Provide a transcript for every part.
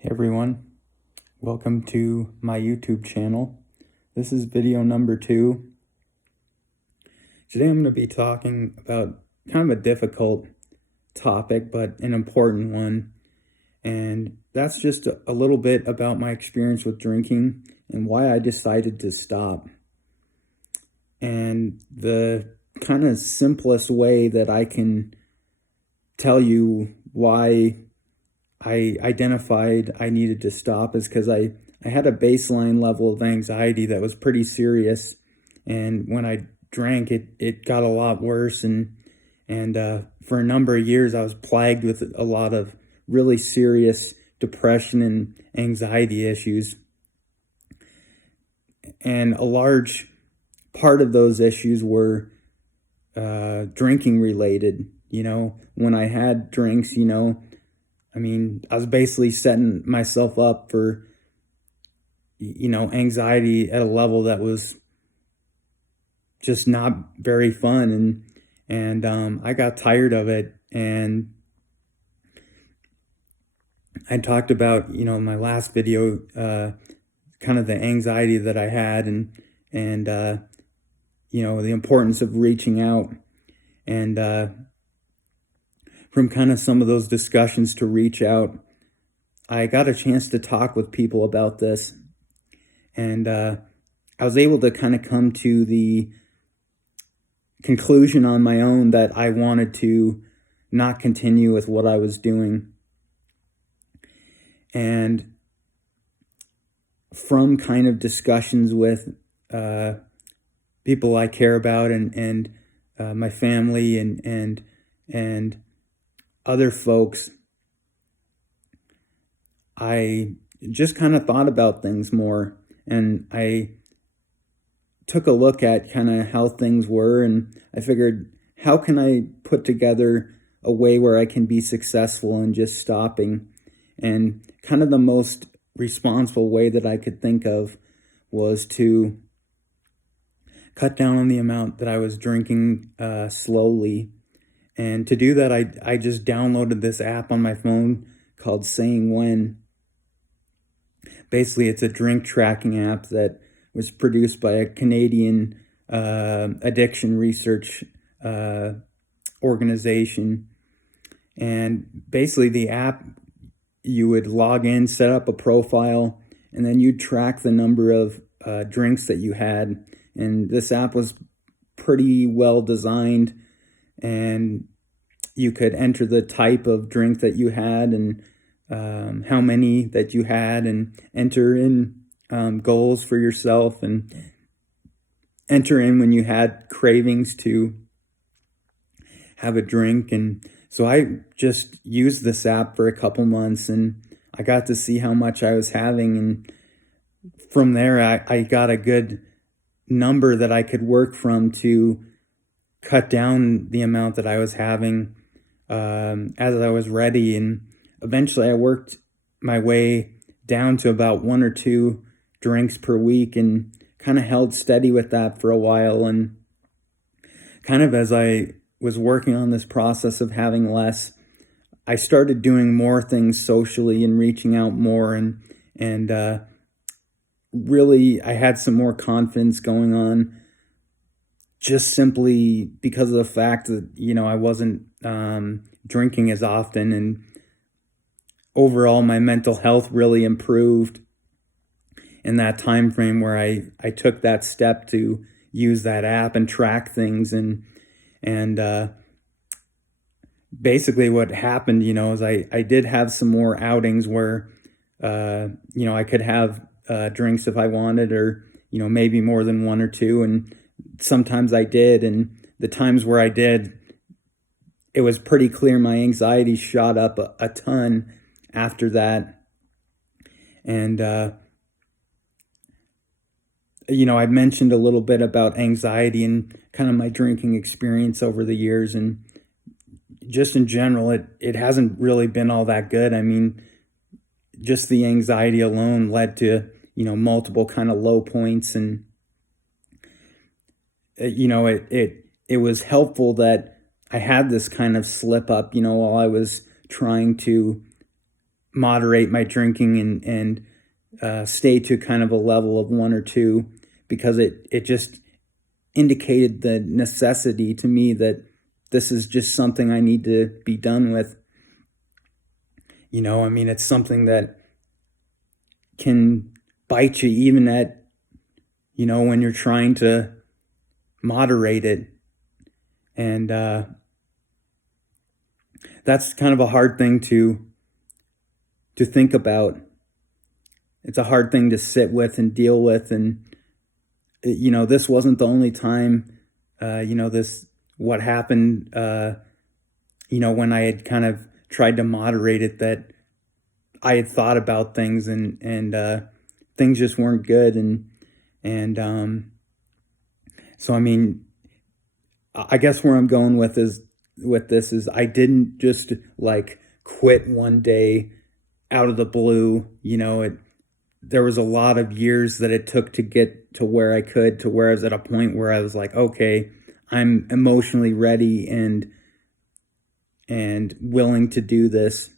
Hey everyone, welcome to my YouTube channel. This is video number 2. Today I'm going to be talking about kind of a difficult topic, but an important one. And that's just a little bit about my experience with drinking and why I decided to stop. And the kind of simplest way that I can tell you why I identified I needed to stop is because I had a baseline level of anxiety that was pretty serious. And when I drank, it got a lot worse. And for a number of years, I was plagued with a lot of really serious depression and anxiety issues. And a large part of those issues were drinking related. When I had drinks, I was basically setting myself up for, anxiety at a level that was just not very fun. And I got tired of it. And I talked about, in my last video, kind of the anxiety that I had and the importance of reaching out. And from kind of some of those discussions to reach out, I got a chance to talk with people about this. And I was able to kind of come to the conclusion on my own that I wanted to not continue with what I was doing. And from kind of discussions with people I care about and my family and other folks, I just kind of thought about things more, and I took a look at kind of how things were, and I figured, how can I put together a way where I can be successful in just stopping? And kind of the most responsible way that I could think of was to cut down on the amount that I was drinking slowly. And to do that, I just downloaded this app on my phone called Saying When. Basically, it's a drink tracking app that was produced by a Canadian addiction research organization. And basically, the app, you would log in, set up a profile, and then you'd track the number of drinks that you had. And this app was pretty well designed, and you could enter the type of drink that you had and how many that you had, and enter in goals for yourself, and enter in when you had cravings to have a drink. And so I just used this app for a couple months, and I got to see how much I was having. And from there, I got a good number that I could work from to cut down the amount that I was having as I was ready. And eventually I worked my way down to about 1 or 2 drinks per week, and kind of held steady with that for a while. And kind of as I was working on this process of having less, I started doing more things socially and reaching out more, and really I had some more confidence going on, just simply because of the fact that, I wasn't drinking as often. And overall, my mental health really improved in that time frame where I took that step to use that app and track things. And basically what happened, is I did have some more outings where, I could have drinks if I wanted, or, maybe more than 1 or 2. And sometimes I did. And the times where I did, it was pretty clear my anxiety shot up a ton after that. And, I mentioned a little bit about anxiety and kind of my drinking experience over the years. And just in general, it hasn't really been all that good. I mean, just the anxiety alone led to, multiple kind of low points. And, it was helpful that I had this kind of slip up, while I was trying to moderate my drinking and stay to kind of a level of 1 or 2, because it just indicated the necessity to me that this is just something I need to be done with. I mean, it's something that can bite you even at, when you're trying to moderate it. And that's kind of a hard thing to think about. It's a hard thing to sit with and deal with. And, this wasn't the only time, what happened, when I had kind of tried to moderate it, that I had thought about things and things just weren't good. And so, I mean, I guess where I'm going with this is I didn't just like quit one day out of the blue. There was a lot of years that it took to get to where I could, to where I was at a point where I was like, okay, I'm emotionally ready and willing to do this.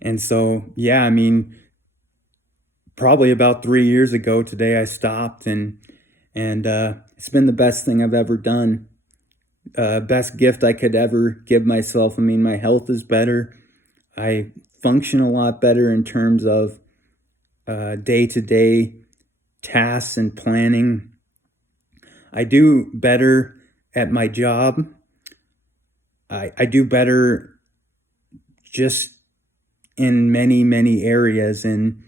And so, yeah, I mean, probably about 3 years ago today, I stopped, and it's been the best thing I've ever done. Best gift I could ever give myself. I mean, my health is better. I function a lot better in terms of day-to-day tasks and planning. I do better at my job. I do better just in many, many areas. And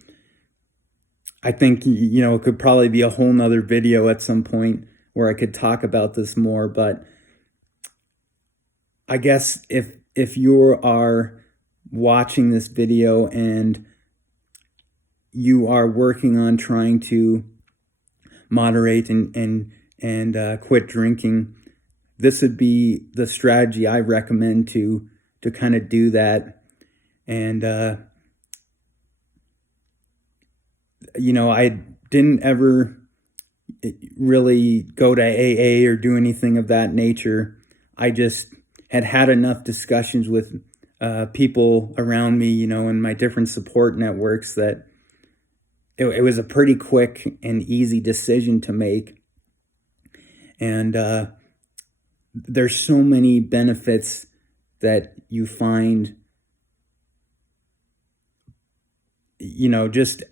I think, it could probably be a whole nother video at some point where I could talk about this more. But I guess if you are watching this video and you are working on trying to moderate and quit drinking, this would be the strategy I recommend to kind of do that. And I didn't ever really go to AA or do anything of that nature. I just had enough discussions with people around me, in my different support networks, that it was a pretty quick and easy decision to make. And there's so many benefits that you find, just,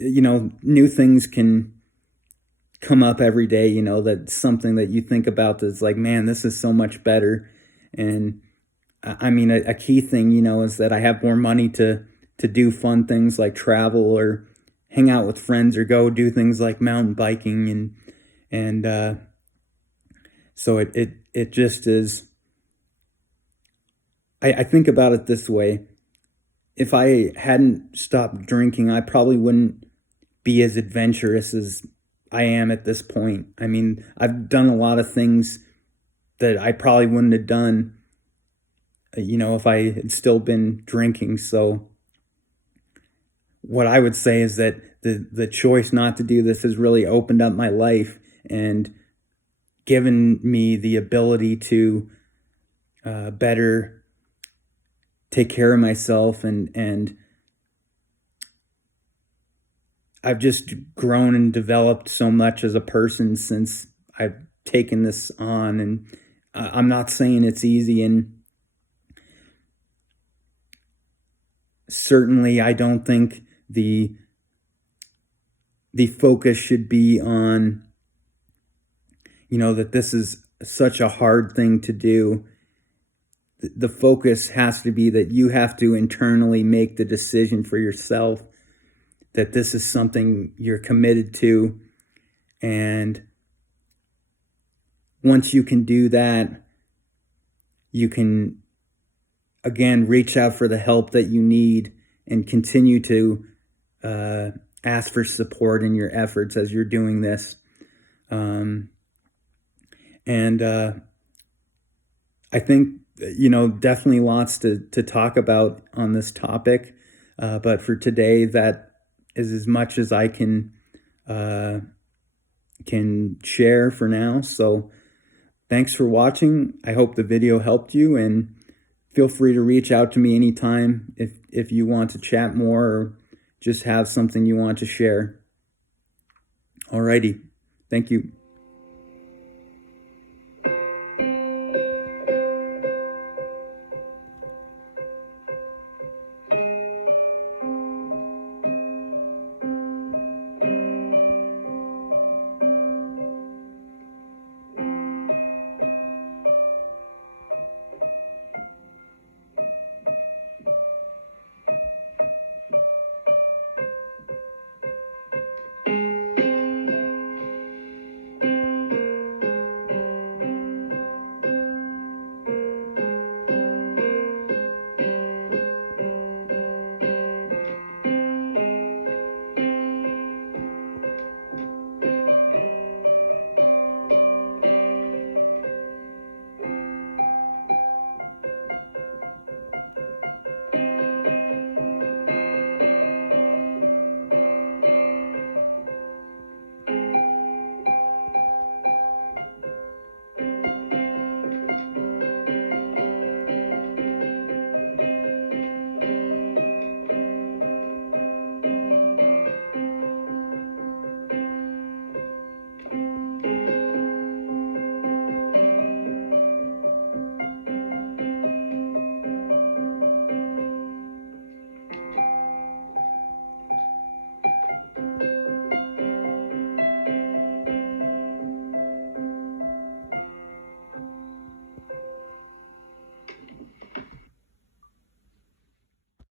new things can come up every day, that's something that you think about that's like, man, this is so much better. And I mean, a key thing, is that I have more money to do fun things like travel or hang out with friends or go do things like mountain biking. And so it just is, I think about it this way. If I hadn't stopped drinking, I probably wouldn't be as adventurous as I am at this point. I mean, I've done a lot of things that I probably wouldn't have done, if I had still been drinking. So what I would say is that the choice not to do this has really opened up my life and given me the ability to better take care of myself, and I've just grown and developed so much as a person since I've taken this on. And I'm not saying it's easy, and certainly I don't think the focus should be on, that this is such a hard thing to do. The focus has to be that you have to internally make the decision for yourself that this is something you're committed to. And once you can do that, you can, again, reach out for the help that you need and continue to ask for support in your efforts as you're doing this. And I think, definitely lots to talk about on this topic. But for today, that is as much as I can share for now. So thanks for watching. I hope the video helped you, and feel free to reach out to me anytime if you want to chat more or just have something you want to share. Alrighty. Thank you.